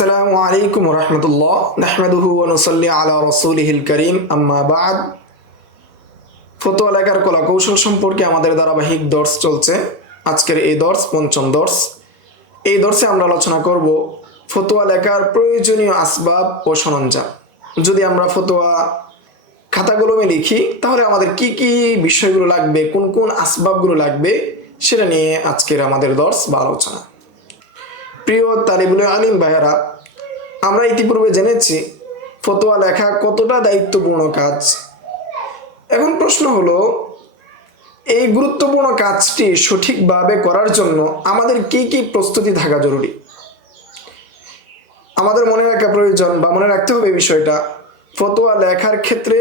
আসসালামু আলাইকুম রহমতুল্লাহ নাহমাদুহু ওয়া নুসাল্লি আলা রাসূলিহিল কারীম আম্মা বা'দ। ফতোয়া লেখার কলা কৌশল সম্পর্কে আমাদের ধারাবাহিক দর্স চলছে। আজকের এই দর্স পঞ্চম দর্স। এই দর্সে আমরা আলোচনা করব ফতোয়া লেখার প্রয়োজনীয় আসবাব ও সরঞ্জাম। যদি আমরা ফতোয়া খাতাগুলোমে লিখি তাহলে আমাদের কি কি বিষয়গুলো লাগবে, কোন কোন আসবাবগুলো লাগবে, সেটা নিয়ে আজকের আমাদের দর্স বা আলোচনা। প্রিয় তালিবুল আলিম ভাইয়েরা, আমরা ইতিপূর্বে জেনেছি ফতোয়া লেখা কতটা দায়িত্বপূর্ণ কাজ। এখন প্রশ্ন হলো, এই গুরুত্বপূর্ণ কাজটি সঠিকভাবে করার জন্য আমাদের কি কি প্রস্তুতি থাকা জরুরি। আমাদের মনে রাখা প্রয়োজন বা মনে রাখতে হবে বিষয়টা, ফতোয়া লেখার ক্ষেত্রে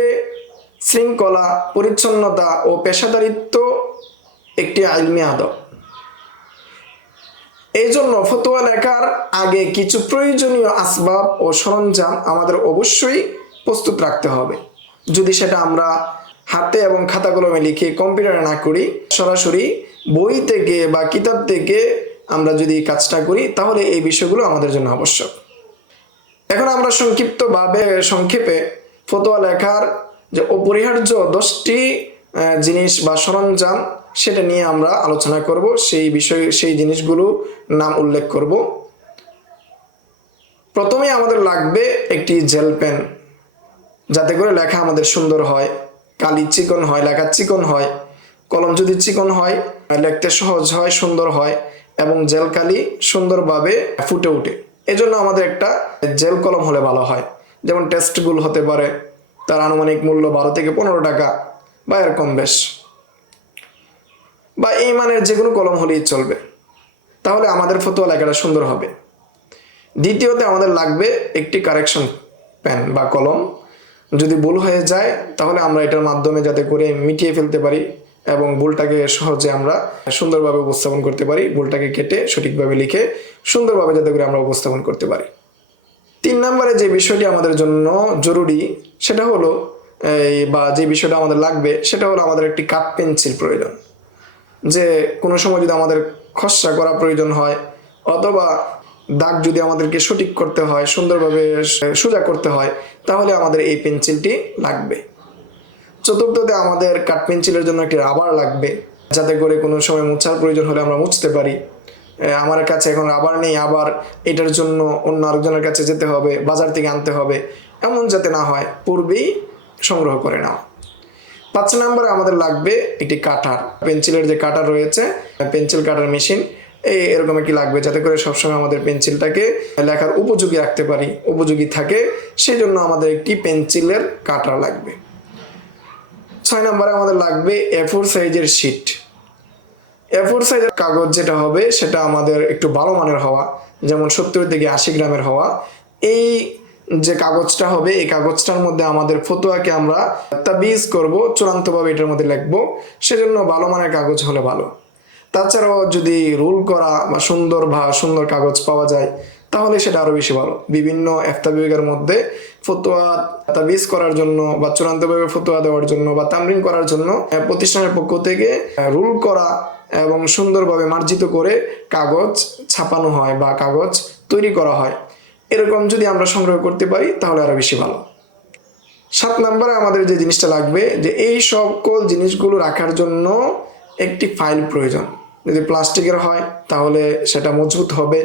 শৃঙ্খলা, পরিচ্ছন্নতা ও পেশাদারিত্ব একটি ইলমি আদব। এই জন্য ফতোয়া লেখার আগে কিছু প্রয়োজনীয় আসবাব ও সরঞ্জাম আমাদের অবশ্যই প্রস্তুত রাখতে হবে। যদি সেটা আমরা হাতে এবং খাতা কলমে লিখে কম্পিউটারে না করি, সরাসরি বই থেকে বা কিতাব থেকে আমরা যদি কাজটা করি, তাহলে এই বিষয়গুলো আমাদের জন্য আবশ্যক। এখন আমরা সংক্ষেপে ফতোয়া লেখার যে অপরিহার্য 10টি জিনিস বা সরঞ্জাম, সেটা নিয়ে আমরা আলোচনা করব। সেই জিনিসগুলো নাম উল্লেখ করব। প্রথমে আমাদের লাগবে একটি জেল পেন, যাতে করে লেখা আমাদের সুন্দর হয়, কালি চিকন হয়, লেখা চিকন হয়। কলম যদি চিকন হয়, লিখতে সহজ হয়, সুন্দর হয় এবং জেল কালি সুন্দরভাবে ফুটে ওঠে। এজন্য আমাদের একটা জেল কলম হলে ভালো হয়। যেমন টেক্সটবুক হতে পারে, তার আনুমানিক মূল্য 12 থেকে 15 টাকা বা এর কম বেশ, বা এই মানের যে কোনো কলম হলেই চলবে। তাহলে আমাদের ফতোয়া লেখাটা সুন্দর হবে। দ্বিতীয়তে আমাদের লাগবে একটি কারেকশন পেন বা কলম। যদি ভুল হয়ে যায় তাহলে আমরা এটার মাধ্যমে যাতে করে মিটিয়ে ফেলতে পারি এবং ভুলটাকে সহজে আমরা সুন্দরভাবে উপস্থাপন করতে পারি। ভুলটাকে কেটে সঠিকভাবে লিখে সুন্দরভাবে যাতে করে আমরা উপস্থাপন করতে পারি। 3 নম্বরে যে বিষয়টি আমাদের জন্য জরুরি সেটা হলো যে বিষয়টা আমাদের লাগবে সেটা হলো আমাদের একটি কাঠ পেন্সিল প্রয়োজন। যে কোনো সময় যদি আমাদের খসড়া করা প্রয়োজন হয় অথবা দাগ যদি আমাদেরকে সঠিক করতে হয়, সুন্দরভাবে সোজা করতে হয়, তাহলে আমাদের এই পেন্সিলটি লাগবে। চতুর্থতে আমাদের কাঠ পেন্সিলের জন্য একটি রাবার লাগবে, যাতে করে কোনো সময় মোছার প্রয়োজন হলে আমরা মুছতে পারি। আমার কাছে এখন রাবার নেই, আবার এটার জন্য অন্য আরেকজনের কাছে যেতে হবে, বাজার থেকে আনতে হবে, এমন যাতে না হয়, পূর্বেই সংগ্রহ করে নেওয়া। 5 নম্বরে আমাদের লাগবে একটি কাটার। পেন্সিলের যে কাটার রয়েছে, পেন্সিল কাটার মেশিন, এরকম একটি লাগবে, যাতে করে সবসময় আমাদের পেন্সিলটাকে লেখার উপযোগী রাখতে পারি, উপযোগী থাকে। সেই জন্য আমাদের একটি পেন্সিলের কাটার লাগবে। 6 নম্বরে আমাদের লাগবে A4 সাইজের শিট। A4 সাইজের কাগজ যেটা হবে সেটা আমাদের একটু ভালো মানের হওয়া, যেমন 70 থেকে 80 গ্রামের হওয়া। এই যে কাগজটা হবে, এই কাগজটার মধ্যে আমাদের ফতোয়াকে আমরা তাবিজ করব, চূড়ান্তভাবে এটার মধ্যে লিখবো। সেজন্য ভালো মানের কাগজ হলে ভালো। তাছাড়াও যদি রুল করা বা সুন্দর কাগজ পাওয়া যায় তাহলে সেটা আরো বেশি ভালো। বিভিন্ন ইফতা বিভাগের মধ্যে ফতোয়া তাবিজ করার জন্য বা চূড়ান্তভাবে ফতোয়া দেওয়ার জন্য বা তামরিন করার জন্য প্রতিষ্ঠানের পক্ষ থেকে রুল করা এবং সুন্দরভাবে মার্জিত করে কাগজ ছাপানো হয় বা কাগজ তৈরি করা হয়। এরকম যদি আমরা সংগ্রহ করতে পারি তাহলে আরো বেশি ভালো। 7 নম্বরে আমাদের যে জিনিসটা লাগবে, যে এই সকল জিনিসগুলো রাখার জন্য একটি ফাইল প্রয়োজন। যদি প্লাস্টিকের হয় তাহলে সেটা মজবুত হবে।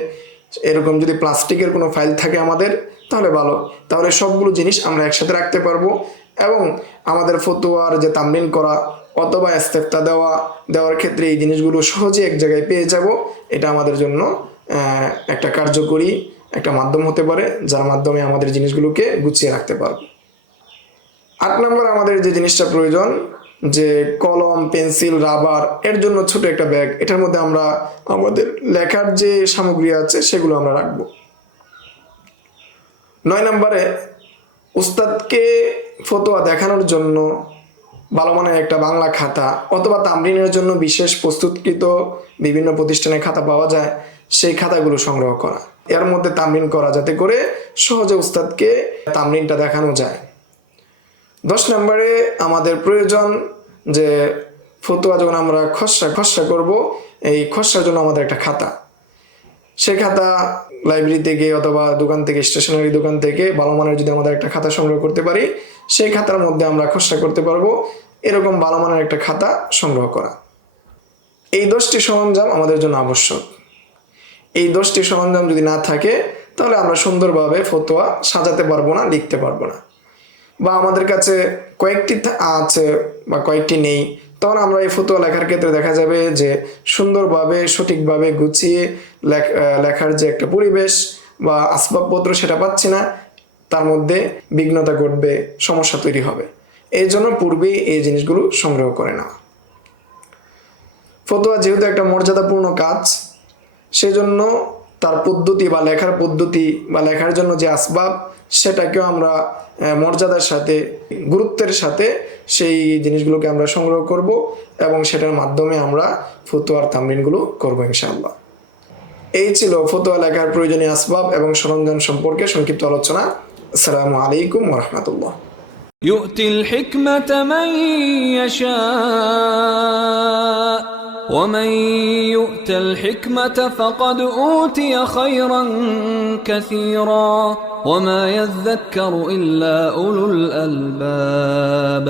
এরকম যদি প্লাস্টিকের কোনো ফাইল থাকে আমাদের তাহলে ভালো। তাহলে সবগুলো জিনিস আমরা একসাথে রাখতে পারবো এবং আমাদের ফতোয়ার যে তামরিন করা অথবা ইস্তেফতা দেওয়ার ক্ষেত্রে এই জিনিসগুলো সহজে এক জায়গায় পেয়ে যাব। এটা আমাদের জন্য একটা কার্যকরী একটা মাধ্যম হতে পারে, যার মাধ্যমে আমাদের জিনিসগুলোকে গুছিয়ে রাখতে পারবো। 8 নম্বর আমাদের যে জিনিসটা প্রয়োজন, যে কলম, পেন্সিল, রাবার, এর জন্য ছোট একটা ব্যাগ। এটার মধ্যে আমরা আমাদের লেখার যে সামগ্রী আছে সেগুলো আমরা রাখবো। 9 নম্বরে উস্তাদকে ফতোয়া দেখানোর জন্য ভালো মানের একটা বাংলা খাতা অথবা তামরিনের জন্য বিশেষ প্রস্তুতকৃত বিভিন্ন প্রতিষ্ঠানের খাতা পাওয়া যায়, সেই খাতাগুলো সংগ্রহ করা, এর মধ্যে তামরিন করা, যাতে করে সহজে উস্তাদকে তামরিনটা দেখানো যায়। 10 নম্বরে আমাদের প্রয়োজন যে ফতোয়া যখন আমরা খসড়া করব, এই খসড়ার জন্য আমাদের একটা খাতা। সেই খাতা লাইব্রেরি থেকে অথবা দোকান থেকে, স্টেশনারি দোকান থেকে ভালো মানের যদি আমাদের একটা খাতা সংগ্রহ করতে পারি, সেই খাতার মধ্যে আমরা খসড়া করতে পারবো। এরকম ভালো মানের একটা খাতা সংগ্রহ করা, এই 10টি সরঞ্জাম আমাদের জন্য আবশ্যক। এই 10টি সরঞ্জাম যদি না থাকে তাহলে আমরা সুন্দরভাবে ফতোয়া সাজাতে পারবো না, লিখতে পারবো না। বা আমাদের কাছে কয়েকটি আছে বা কয়েকটি নেই, তখন আমরা এই ফতোয়া লেখার ক্ষেত্রে দেখা যাবে যে সুন্দরভাবে সঠিকভাবে গুছিয়ে লেখার যে একটা পরিবেশ বা আসবাবপত্র সেটা পাচ্ছি না, তার মধ্যে বিঘ্নতা ঘটবে, সমস্যা তৈরি হবে। এই জন্য পূর্বেই এই জিনিসগুলো সংগ্রহ করে নেওয়া। ফতোয়া যেহেতু একটা মর্যাদাপূর্ণ কাজ, সেজন্য তার পদ্ধতি বা লেখার পদ্ধতি বা লেখার জন্য যে আসবাব, সেটাকেও আমরা মর্যাদার সাথে, গুরুত্বের সাথে সেই জিনিসগুলোকে আমরা সংগ্রহ করব এবং সেটার মাধ্যমে আমরা ফতোয়ার তামরিনগুলো করব ইনশাআল্লাহ। এই ছিল ফতোয়া লেখার প্রয়োজনীয় আসবাব এবং সরঞ্জাম সম্পর্কে সংক্ষিপ্ত আলোচনা। আসসালামু আলাইকুম ওয়া রাহমাতুল্লাহ। يؤتي الحكمة من يشاء ومن يؤت الحكمة فقد أوتي خيرا كثيرا وما يذكر إلا أولو الألباب